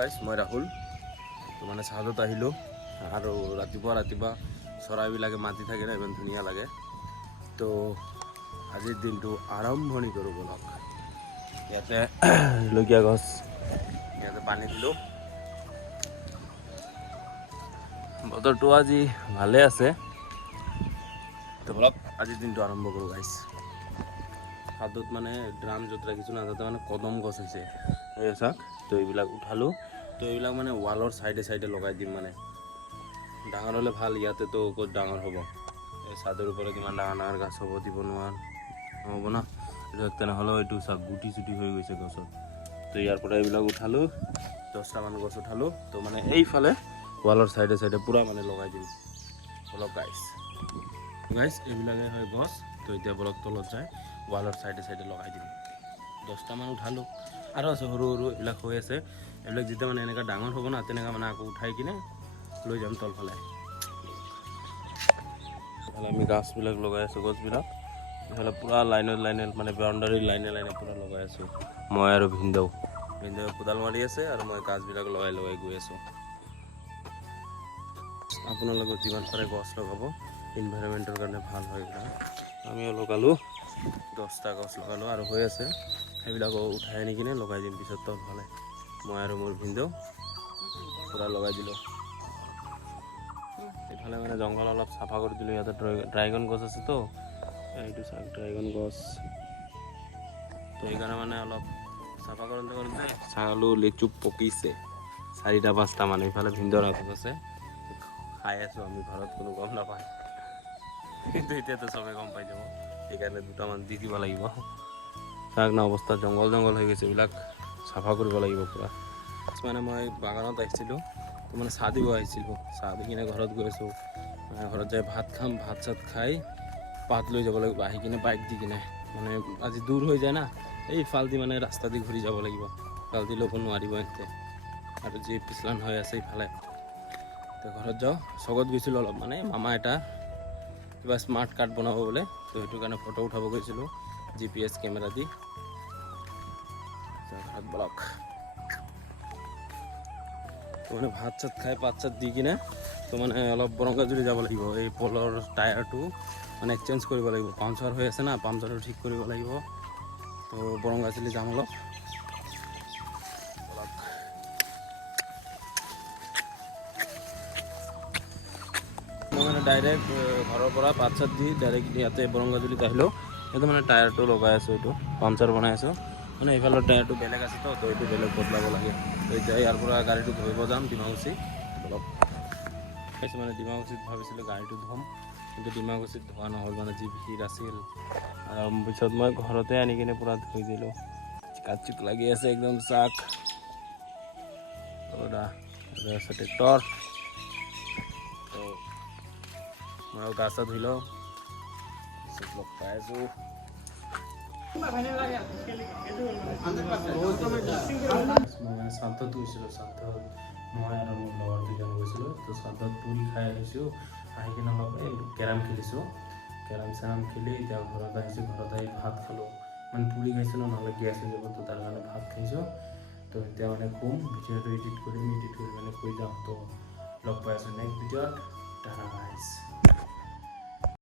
গাইছ মই ৰাহুল তো মানে চাহাদত আহিলোঁ আৰু ৰাতিপুৱা চৰাইবিলাকে মাতি থাকে না ইমান ধুনীয়া লাগে তো আজিৰ দিনটো আৰম্ভণি কৰোঁ বলক ইয়াতে জলকীয়া গছ ইয়াতে পানী দিলোঁ বতৰটো আজি ভালে আছে তো বলক আজিৰ দিনটো আৰম্ভ কৰোঁ গাইছ হাতত মানে ড্ৰাম য'ত ৰাখিছোঁ না তাতে মানে কদম গছ হৈছে এই চাওক তো এইবিলাক উঠালোঁ তো এইবিলাক মানে ৱালৰ চাইডে লগাই দিম মানে ডাঙৰ হ'লে ভাল ইয়াতেতো ক'ত ডাঙৰ হ'ব এই চাদৰ ওপৰত ইমান ডাঙৰ গাছ হ'ব দিব নহ'ব না এইটো তেনেহ'লেও এইটো চাওক গুটি চুটি হৈ গৈছে গছত তো ইয়াৰ পৰা এইবিলাক উঠালোঁ 10টামান গছ উঠালোঁ তো মানে এইফালে ৱালৰ চাইডে পূৰা মানে লগাই দিম অলপ গাইছ এইবিলাকে হয় গছ তো এতিয়া বলক তলত যায় ৱালৰ চাইডে লগাই দিম 10টামান উঠালোঁ আৰু আছে সৰু এইবিলাক হৈ আছে এইবিলাক যেতিয়া মানে এনেকুৱা ডাঙৰ হ'ব না তেনেকুৱা মানে আকৌ উঠাই কিনে লৈ যাম তলফালে এইফালে আমি গাছবিলাক লগাই আছোঁ গছবিলাক এইফালে পূৰা লাইনে মানে বাউণ্ডাৰী লাইনে পূৰা লগাই আছোঁ মই আৰু ভিনদেউ কোদাল মাৰি আছে আৰু মই গাছবিলাক লগাই গৈ আছোঁ আপোনালোকক যিমান পাৰে গছ লগাব এনভাইৰনমেণ্টৰ কাৰণে ভাল হয় আমিও লগালোঁ 10টা গছ লগালোঁ আৰু হৈ আছে সেইবিলাকো উঠাই আনি কিনে লগাই দিম পিছত তলফালে মই আৰু মোৰ ভিনদেউ পূৰা লগাই দিলোঁ এইফালে মানে জংঘল অলপ চাফা কৰি দিলোঁ ইয়াতে ড্ৰাগন গছ আছে তো এইটো চাওক ড্ৰাগন গছ তো সেইকাৰণে মানে অলপ চাফা কৰোঁতে চালোঁ লিচু পকিছে 4টা 5টা মানে এইফালে ভিনদেউৰ আগত আছে খাই আছোঁ আমি ঘৰত কোনো গম নাপায় কিন্তু এতিয়াতো চবেই গম পাই যাব সেইকাৰণে 2টামান দি দিব লাগিব চাওক না অৱস্থা জংঘল হৈ গৈছে এইবিলাক চাফা কৰিব লাগিব পূৰা মানে মই বাগানত আহিছিলোঁ তো মানে চাহ দিব আহিছিলোঁ চাহ দি কিনে ঘৰত গৈ আছোঁ ঘৰত যাই ভাত খাম ভাত চাত খাই পাত লৈ যাব লাগিব আহি কিনে বাইক দি কিনে মানে আজি দূৰ হৈ যায় না এই ফালদি মানে ৰাস্তা দি ঘূৰি যাব লাগিব ফালদি ল'ব নোৱাৰিব এনেকৈ আৰু যি পিছলান হৈ আছে ইফালে তো ঘৰত যাওঁ চকত গৈছিলোঁ অলপ মানে মামা এটা কিবা স্মাৰ্ট কাৰ্ড বনাব বোলে তো সেইটো কাৰণে ফটো উঠাব গৈছিলোঁ GPS কেমেৰা দি ঘৰত ব্লক মানে ভাত চাত খাই পাত চাত দি কিনে তো মানে অলপ বৰংগাজুলি যাব লাগিব এই পলৰ টায়াৰটো মানে এক্সচেঞ্জ কৰিব লাগিব পামচাৰ হৈ আছে না পামচাৰটো ঠিক কৰিব লাগিব তো বৰংগাজুলি যাম অলপ মই মানে ডাইৰেক্ট ঘৰৰ পৰা পাত চাত দি ডাইৰেক্ট ইয়াতে বৰংগাজুলিত আহিলোঁ এইটো মানে টায়াৰটো লগাই আছোঁ এইটো পামচাৰ বনাই আছোঁ মানে এইফালৰ টায়াৰটো বেলেগ আছে তো এইটো বেলেগ বদলাব লাগে তো এতিয়া ইয়াৰ পৰা গাড়ীটো ধৰিব যাম ডিমাকুচি অলপ মানে ডিমাকুচিত ভাবিছিলোঁ গাড়ীটো ধুম কিন্তু ডিমাকুচিত ধোৱা নহ'ল মানে যি ভিৰ আছিল আৰু পিছত মই ঘৰতে আনি কিনে পূৰা ধুই দিলোঁ কাচুক লাগি আছে একদম চাক আছে ট্ৰেক্টৰ তো মই গা চা ধুই লওঁ লগ পাই আছোঁ মই শ্ৰাদ্ধত গৈছিলোঁ শ্ৰাদ্ধত মই আৰু মোৰ লগৰ 2জন গৈছিলোঁ তো শ্ৰাদ্ধত পুৰি খাই আহিছোঁ আহি কিনে অলপ এই কেৰাম খেলিছোঁ কেৰাম খেলি এতিয়া ঘৰত আহিছোঁ ঘৰত আহি ভাত খালোঁ মানে পুৰি খাইছিলোঁ নহ'লে গেছ হৈ যাব তো তাৰ কাৰণে ভাত খাইছোঁ তো এতিয়া মানে শুম ভিডিঅ'টো এডিট কৰি মানে শুই যাওঁ তো লগ পাই আছোঁ নেক্সট ভিডিঅ'ত টাটা গাইছ